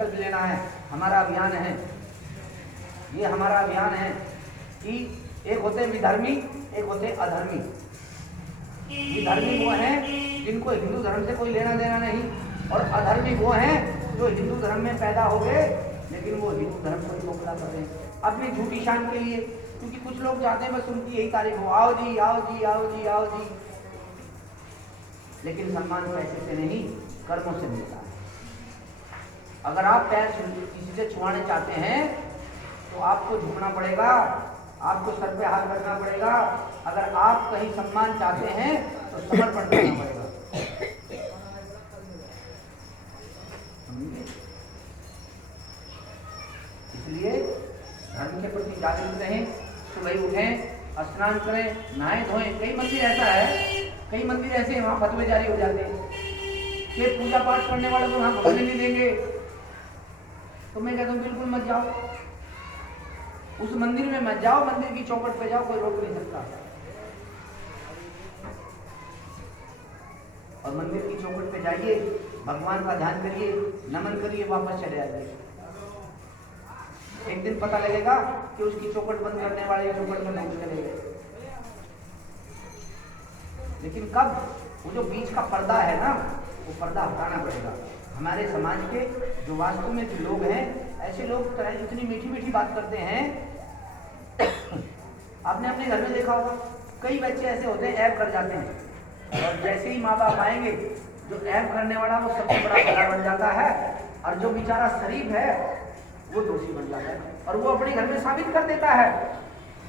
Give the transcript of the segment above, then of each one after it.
संकल्प लेना है। हमारा अभियान है, ये हमारा अभियान है कि एक होते विधर्मी, एक होते अधर्मी। विधर्मी वो हैं जिनको हिंदू धर्म से कोई लेना देना नहीं, और अधर्मी वो हैं जो हिंदू धर्म में पैदा हो गए लेकिन वो हिंदू धर्म को ही खोखला कर रहे हैं अपनी झूठी शान के लिए। क्योंकि कुछ लोग चाहते हैं बस उनकी यही तारीफ हो, आओ जी आओ जी आओ जी आओ जी। लेकिन सम्मान पैसे से नहीं, कर्मों से मिलता है। अगर आप पैर किसी से छुआने चाहते हैं तो आपको झुकना पड़ेगा, आपको सर पे हाथ रखना पड़ेगा। अगर आप कहीं सम्मान चाहते हैं तो समर्पण करना पड़ेगा। इसलिए धर्म के प्रति जागरूक रहें, सुबह उठें, स्नान करें, नहाए धोएं। कई मंदिर ऐसा है, कई मंदिर ऐसे हैं वहाँ फतवे जारी हो जाते हैं कि पूजा पाठ करने वालों को वहाँ घुसने नहीं देंगे। तो मैं कहता हूँ बिल्कुल मत जाओ, उस मंदिर में मत जाओ, मंदिर की चौखट पे जाओ, कोई रोक नहीं सकता। और मंदिर की चौखट पे जाइए, भगवान का ध्यान करिए, नमन करिए, वापस चले आइए। एक दिन पता लगेगा कि उसकी चौखट बंद करने वाले चौखट में नहीं चले गए। लेकिन कब? वो जो बीच का पर्दा है ना, वो पर्दा हटाना पड़ेगा। हमारे समाज के जो वास्तव में जो लोग हैं, ऐसे लोग तो इतनी मीठी मीठी बात करते हैं। आपने अपने घर में देखा होगा, कई बच्चे ऐसे होते हैं ऐब कर जाते हैं, और जैसे ही माँ बाप आएंगे, जो ऐब करने वाला वो सबसे बड़ा भला बन जाता है, और जो बेचारा शरीफ है वो दोषी बन जाता है। और वो अपने घर में साबित कर देता है।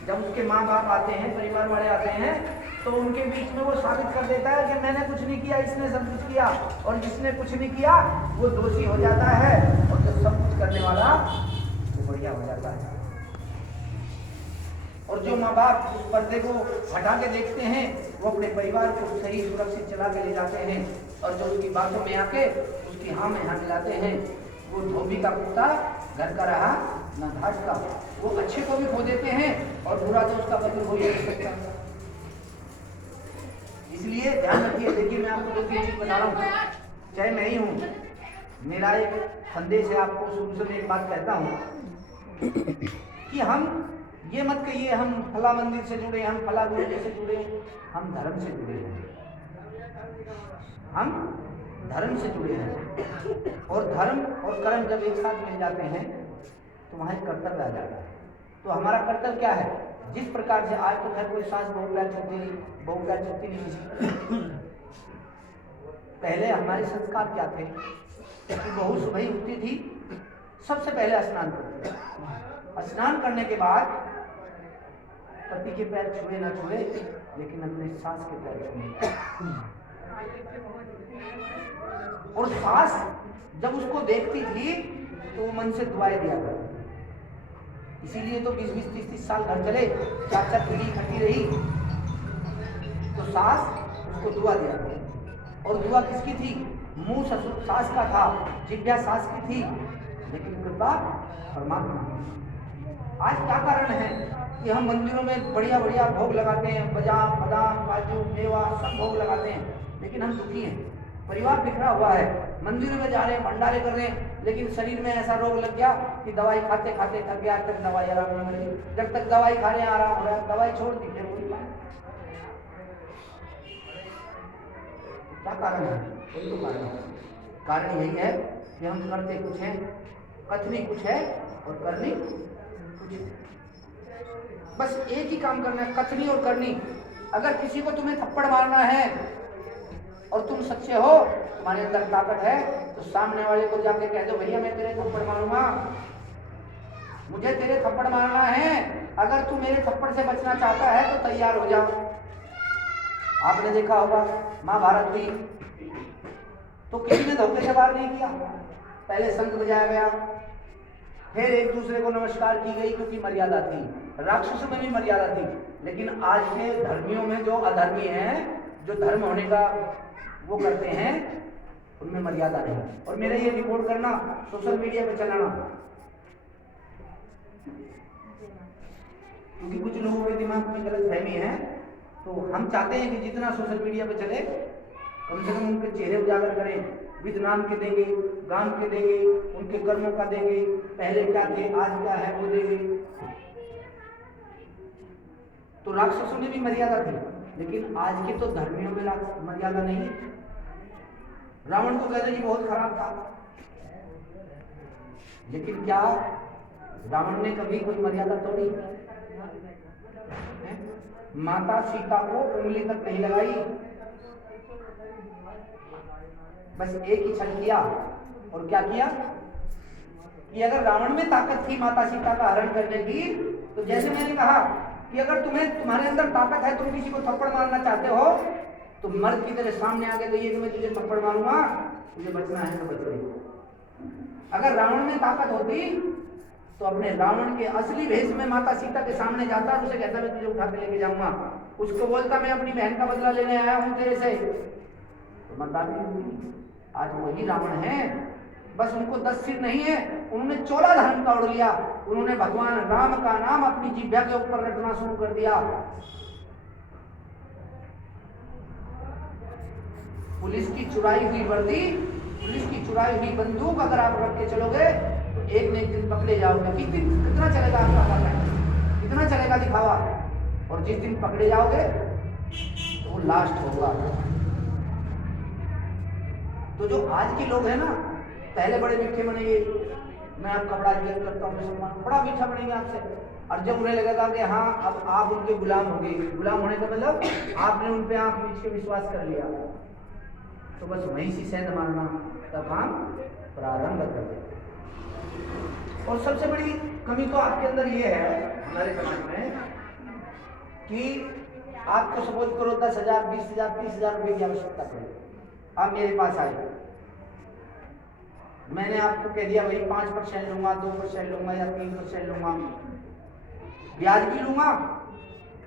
जब उसके माँ बाप आते हैं, परिवार वाले आते हैं, तो उनके बीच में वो साबित कर देता है कि मैंने कुछ नहीं किया, इसने सब कुछ किया। और जिसने कुछ नहीं किया वो दोषी हो जाता है, और जो सब कुछ करने वाला वो बढ़िया हो जाता है। और जो माँ बाप उस पर्दे को हटा के देखते हैं, वो अपने परिवार को सही सुरक्षित चला के ले जाते हैं। और जो उसकी बातों में आके उसकी हाँ में हाँ मिलाते हैं, वो धोबी का कुत्ता घर का रहा ना घाट का। वो अच्छे को भी खो देते हैं और बुरा तो उसका बदल हो ही नहीं सकता। इसलिए ध्यान रखिए। देखिए मैं आपको 2-3 चीज बता रहा हूँ, चाहे मैं ही हूँ, मेरा एक संदेश है आपको। शुरू से मैं एक बात कहता हूँ कि हम ये मत कहिए हम फला मंदिर से जुड़े, हम फला गुरु जी से जुड़े, हम धर्म से जुड़े हैं। हम धर्म से जुड़े हैं, और धर्म और कर्म जब एक साथ मिल जाते हैं तो वहाँ एक कर्तव्य आ जाता है। तो हमारा कर्तव्य क्या है? जिस प्रकार से आज तो खैर कोई सास बहू प्यार चलती नहीं। पहले हमारे संस्कार क्या थे कि बहू सुबह उठती थी, सबसे पहले स्नान करती थी। स्नान करने के बाद पति के पैर छुए ना छुए, लेकिन अपने सास के पैर छुए। और सास जब उसको देखती थी तो वो मन से दुआएं दिया करती। इसीलिए तो 20-20, 30-30 साल घर चले, 4-4 पीढ़ी इकट्ठी रही, तो सास उसको दुआ दिया करती। और दुआ किसकी थी? मुंह ससुर सास का था, जिभ्या सास की थी, लेकिन कृपा परमात्मा। आज क्या कारण है कि हम मंदिरों में बढ़िया बढ़िया भोग लगाते हैं, बादाम काजू मेवा सब भोग लगाते हैं, लेकिन हम दुखी हैं। परिवार बिखरा हुआ है, मंदिरों में जा रहे हैं, भंडारे कर रहे हैं, लेकिन शरीर में ऐसा रोग लग गया कि दवाई खाते खाते थक गया, तक दवाई आराम नहीं मिली। जब तक दवाई खा रहे हैं आराम हो रहा है, दवाई छोड़ दी फिर वही बात। क्या कारण है? कोई तो कारण है। कारण यही है कि हम करते कुछ हैं, कथनी कुछ है और करनी कुछ है। बस एक ही काम करना है, कथनी और करनी। अगर किसी को तुम्हें थप्पड़ मारना है और तुम सच्चे हो, तुम्हारे अंदर ताकत है, तो सामने वाले को जाके कह दो भैया मैं तेरे थप्पड़ मारूंगा, मुझे तेरे थप्पड़ मारना है। अगर तू मेरे थप्पड़ से बचना चाहता है तो तैयार हो जाओ। आपने देखा होगा महाभारत हुई तो किसी ने धोखे से वार नहीं किया। पहले शंख बजाया गया, फिर एक दूसरे को नमस्कार की गई क्योंकि मर्यादा थी। राक्षसों में भी मर्यादा थी, लेकिन आज के धर्मियों में जो अधर्मी हैं, जो धर्म होने का वो करते हैं, उनमें मर्यादा नहीं। और मेरा ये रिपोर्ट करना, सोशल मीडिया पे चलाना, क्योंकि कुछ लोगों के दिमाग में गलत फहमी है। तो हम चाहते हैं कि जितना सोशल मीडिया पे चले, कम से कम उनके चेहरे उजागर करें, विद नाम के देंगे, काम के देंगे, उनके कर्मों का देंगे, पहले क्या थे आज क्या है वो देंगे। तो राक्षसों में भी मर्यादा थी, लेकिन आज के तो धर्मियों में मर्यादा नहीं है। रावण को कहते जी बहुत खराब था, लेकिन क्या रावण ने कभी कोई मर्यादा तोड़ी? माता सीता को उंगली तक नहीं लगाई, बस एक ही छल किया। और क्या किया कि अगर रावण में ताकत थी माता सीता का हरण करने की, तो जैसे मैंने कहा कि अगर तुम्हारे अंदर ताकत है, तुम किसी को थप्पड़ मारना चाहते हो, तो मर्द की तरह सामने आके कहिए कि मैं तुझे थप्पड़ मारूंगा, तुझे बचना है तो बच रही। अगर रावण में ताकत होती तो अपने रावण के असली भेष में माता सीता के सामने जाता और उसे कहता मैं तुझे उठा के लेके जाऊंगा, उसको बोलता मैं अपनी बहन का बदला लेने आया हूं तेरे से, तो मत होगी। आज वही रावण है, बस उनको 10 सिर नहीं है, उन्होंने 14 धर्म का उड़ लिया। उन्होंने भगवान राम का नाम अपनी जिह्वा के ऊपर रटना शुरू कर दिया। पुलिस की चुराई हुई वर्दी, पुलिस की चुराई हुई बंदूक अगर आप रख के चलोगे तो एक न एक दिन पकड़े जाओगे। कितना चलेगा आपका काम, कितना चलेगा दिखावा, और जिस दिन पकड़े जाओगे तो वो लास्ट होगा। तो जो आज के लोग हैं ना, पहले बड़े मीठे बनेंगे, मैं आपका बड़ा इज्जत करता हूँ, सम्मान, बड़ा मीठा बनेंगे आपसे, और जब उन्हें लगेगा कि हाँ अब आप उनके गुलाम हो गए, गुलाम होने का मतलब आपने उन पे आंख मीच के विश्वास कर लिया, तो बस वहीं से सेंध मारना का काम प्रारंभ कर दे। और सबसे बड़ी कमी तो आपके अंदर ये है हमारे समाज में कि आपको सपोज करो 10,000, 20,000, 30,000 रुपए की आवश्यकता पड़े, आप मेरे पास आए, मैंने आपको कह दिया भाई 5% लूंगा, 2% लूंगा या 3% लूंगा, ब्याज भी लूंगा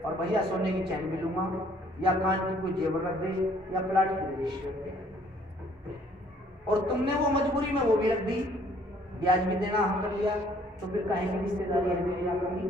और भैया सोने की चैन भी लूंगा, या कान की कोई जेवर रख दे, या प्लाट की रजिस्ट्री रख दे, और तुमने वो मजबूरी में वो भी रख दी, ब्याज भी देना हम कर लिया, तो फिर काहे की रिश्तेदारी है मेरी आपकी?